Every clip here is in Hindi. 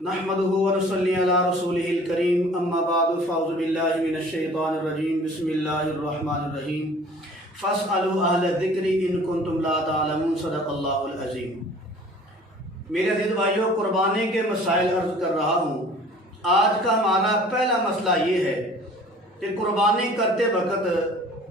नहमदुहु व नुसल्ली अला रसूलिहिल करीम अम्मा बादु फ़अऊज़ु बिल्लाहि मिनश शैतानिर रजीम बिस्मिल्लाहिर रहमानिर रहीम फ़स्अलू अहल ज़िक्रि इन कुंतुम ला तालमून सदक़ल्लाहुल अज़ीम। मेरे अज़ीज़ भाइयों, कुर्बानी के मसाइल अर्ज़ कर रहा हूँ। आज का हमारा पहला मसला ये है कि कुर्बानी करते वक्त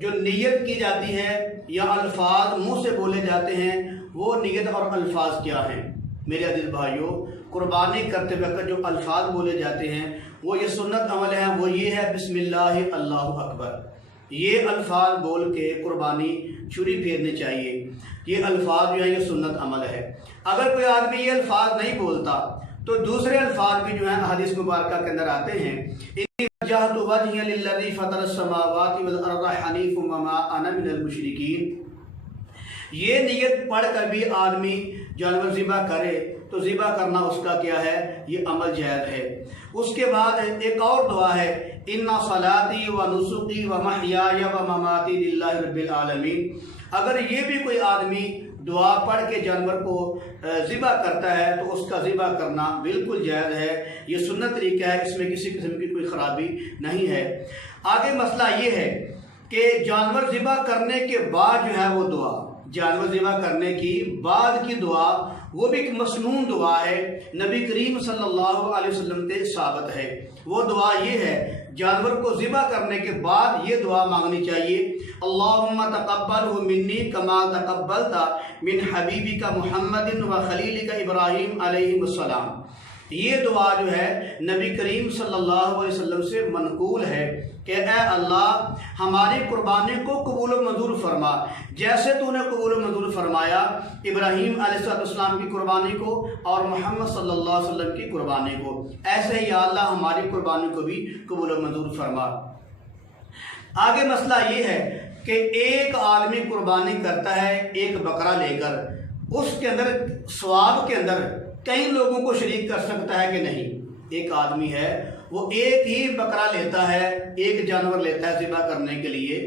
जो नीयत की जाती है या अल्फाज मुँह से बोले जाते हैं, वो नीयत और अल्फाज क्या हैं। मेरे अज़ीज़ भाइयों, कुर्बानी करते वक्त जो अल्फाज बोले जाते हैं वो ये सुन्नत अमल है, वो ये है बिस्मिल्लाह अल्लाहु अकबर। ये अल्फाज बोल के कुर्बानी छुरी फेरनी चाहिए। ये अल्फाज जो है ये सुन्नत अमल है। अगर कोई आदमी ये अल्फाज नहीं बोलता तो दूसरे अल्फाज भी जो है हदीस मुबारक के अंदर आते हैं, इन्नी वजहतु वजहिया लिल्लज़ी फ़तरस समावाति वल अर्ज़ हनीफ़ुम वमा अना मिनल मुशरिकीन। ये नियत पढ़ कर भी आदमी जानवर ज़िबा करे तो ज़िबा करना उसका क्या है, ये अमल जायज़ है। उसके बाद एक और दुआ है, इन्ना सलाती व नुसुकी व महयाया व ममाती लिल्लाहि रब्बिल आलमीन। अगर ये भी कोई आदमी दुआ पढ़ के जानवर को ज़िबा करता है तो उसका ज़िबा करना बिल्कुल जायज़ है। ये सुन्नत तरीका है, इसमें किसी किस्म की कोई ख़राबी नहीं है। आगे मसला ये है कि जानवर ज़िबा करने के बाद जो है वो दुआ, जानवर ज़िबा करने की बाद की दुआ, वो भी एक मसनून दुआ है, नबी करीम सल्लल्लाहु अलैहि वसल्लम से साबित है। वो दुआ ये है, जानवर को ज़िबा करने के बाद ये दुआ मांगनी चाहिए, अल्लाहुम्मा तक़ब्बलहु मिन्नी कमा तक़ब्बलता मिन हबीबिका मुहम्मदिन व खलीलिका इब्राहीम अलैहिस्सलाम। ये दुआ जो है नबी करीम सल्लल्लाहु अलैहि वसल्लम से मनकूल है कि ए अल्लाह हमारी कुर्बानी को कबूल व मंजूर फरमा, जैसे तूने कबूल व मंजूर फरमाया इब्राहीम अलैहिस्सलाम की कुर्बानी को और मोहम्मद सल्लल्लाहु अलैहि वसल्लम की कुर्बानी को, ऐसे ही या अल्लाह हमारी कुर्बानी को भी कबूल व मंजूर फरमा। आगे मसला ये है कि एक आदमी कुर्बानी करता है एक बकरा लेकर, उसके अंदर सवाब के अंदर कई लोगों को शरीक कर सकता है कि नहीं। एक आदमी है वो एक ही बकरा लेता है, एक जानवर लेता है ज़िबा करने के लिए,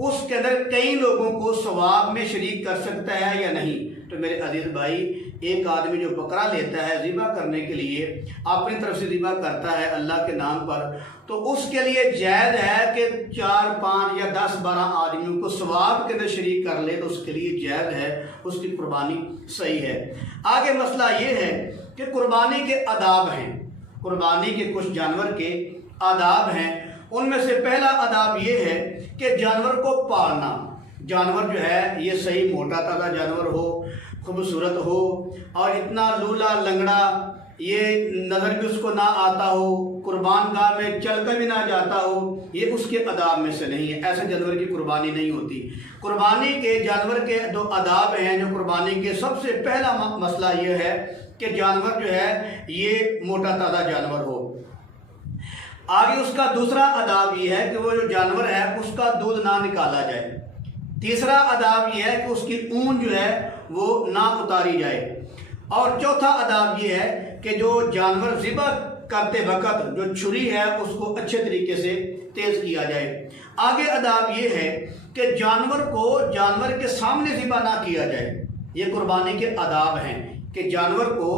उसके अंदर कई लोगों को सवाब में शरीक कर सकता है या नहीं। तो मेरे अजीज़ भाई, एक आदमी जो बकरा लेता है ज़िबा करने के लिए, अपनी तरफ से ज़िबा करता है अल्लाह के नाम पर, तो उसके लिए जायज़ है कि 4, 5 या 10, 12 आदमियों को सवाब के अंदर शरीक कर ले, तो उसके लिए जायज़ है, उसकी कुर्बानी सही है। आगे मसला ये है कि कुर्बानी के आदाब हैं, कुर्बानी के कुछ जानवर के आदाब हैं। उनमें से पहला आदाब ये है कि जानवर को पालना। जानवर जो है ये सही मोटा ताज़ा जानवर हो, खूबसूरत हो और इतना लूला लंगड़ा ये नज़र भी उसको ना आता हो, कुर्बान गाह में चल कर भी ना जाता हो, ये उसके आदाब में से नहीं है। ऐसे जानवर की कुर्बानी नहीं होती। कुर्बानी के जानवर के दो आदाब हैं जो कुर्बानी के सबसे पहला मसला ये है कि जानवर जो है ये मोटा ताज़ा जानवर हो। आगे उसका दूसरा आदाब ये है कि वो जो जानवर है उसका दूध ना निकाला जाए। तीसरा आदाब ये है कि उसकी ऊन जो है वो ना उतारी जाए। और चौथा आदाब ये है कि जो जानवर ज़िबा करते वक्त जो छुरी है उसको अच्छे तरीके से तेज़ किया जाए। आगे आदाब ये है कि जानवर को जानवर के सामने ज़िबा ना किया जाए। ये कुर्बानी के आदाब हैं कि जानवर को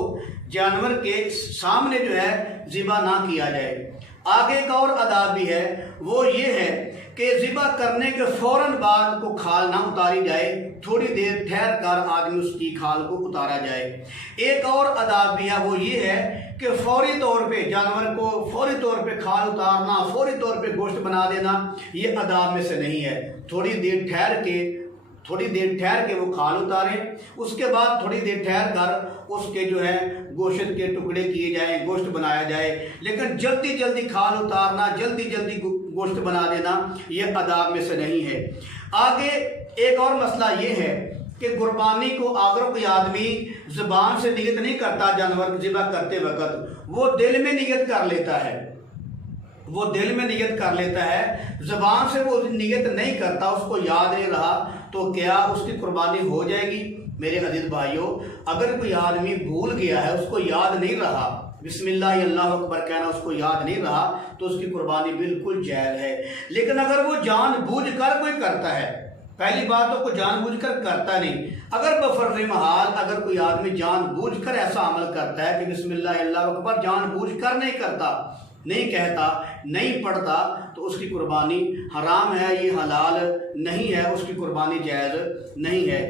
जानवर के सामने जो है ज़िबा ना किया जाए। आगे एक और आदाब भी है, वो ये है कि ज़िबा करने के फ़ौरन बाद को खाल ना उतारी जाए, थोड़ी देर ठहर कर आदमी उसकी खाल को उतारा जाए। एक और आदाब भी है, वो ये है कि फौरी तौर पे जानवर को फौरी तौर पे खाल उतारना, फौरी तौर पे गोश्त बना देना, ये आदाब में से नहीं है। थोड़ी देर ठहर के वो खाल उतारें, उसके बाद थोड़ी देर ठहर कर उसके जो है गोश्त के टुकड़े किए जाएं, गोश्त बनाया जाए। लेकिन जल्दी जल्दी खाल उतारना, जल्दी जल्दी गोश्त बना देना, ये आदाब में से नहीं है। आगे एक और मसला ये है कि कुर्बानी को अगर कोई आदमी ज़ुबान से नियत नहीं करता, जानवर ज़िबा करते वक्त वो दिल में नियत कर लेता है, वो दिल में नियत कर लेता है, ज़ुबान से वो नियत नहीं करता, उसको याद नहीं रहा, तो क्या उसकी कुर्बानी हो जाएगी। मेरे अजीज भाइयों, अगर कोई आदमी भूल गया है, उसको याद नहीं रहा, बिस्मिल्लाह अल्लाहु अकबर कहना उसको याद नहीं रहा, तो उसकी कुर्बानी बिल्कुल जायज़ है। लेकिन अगर वो जानबूझकर कोई करता है, पहली बात तो कोई जानबूझकर करता नहीं। अगर बफर्ज़ महाल अगर कोई आदमी जानबूझकर ऐसा अमल करता है कि बिस्मिल्लाह अल्लाहु अकबर जानबूझकर नहीं करता, नहीं कहता, नहीं पढ़ता, तो उसकी कुर्बानी हराम है, ये हलाल नहीं है, उसकी कुर्बानी जायज़ नहीं है।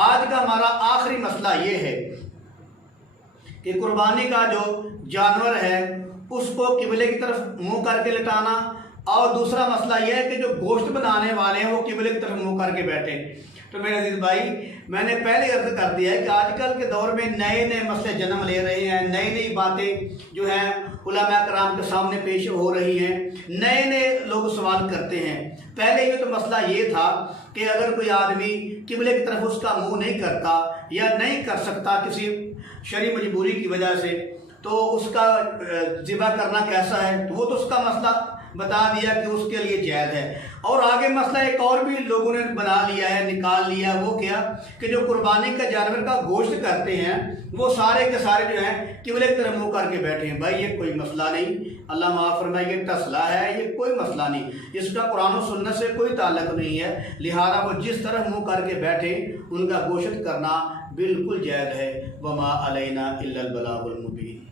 आज का हमारा आखिरी मसला ये है कि कुर्बानी का जो जानवर है उसको किबले की तरफ मुंह करके लिटाना, और दूसरा मसला यह है कि जो गोश्त बनाने वाले हैं वो किबले की तरफ मुंह करके बैठे। तो मेरे अजीज भाई, मैंने पहले अर्ज कर दिया है कि आजकल के दौर में नए नए मसले जन्म ले रहे हैं, नई नई बातें जो हैं उलमा कराम के सामने पेश हो रही हैं, नए नए लोग सवाल करते हैं। पहले ये तो मसला ये था कि अगर कोई आदमी किबले की तरफ उसका मुंह नहीं करता या नहीं कर सकता किसी शरई मजबूरी की वजह से, तो उसका ज़िबा करना कैसा है, तो वो तो उसका मसला बता दिया कि उसके लिए जायज़ है। और आगे मसला एक और भी लोगों ने बना लिया है, निकाल लिया, वो क्या कि जो कुर्बानी का जानवर का गोश्त करते हैं वो सारे के सारे जो हैं किबले की तरफ मुँह करके बैठे हैं। भाई ये कोई मसला नहीं, अल्लाह माफ़ फरमाए, ये टसला है, ये कोई मसला नहीं, इसका कुरान और सुन्नत से कोई ताल्लुक नहीं है। लिहाजा वो जिस तरह मुँह करके बैठे उनका गोश्त करना बिल्कुल जायज़ है। वमा अलैना इल्लल बलागुल मुबीन।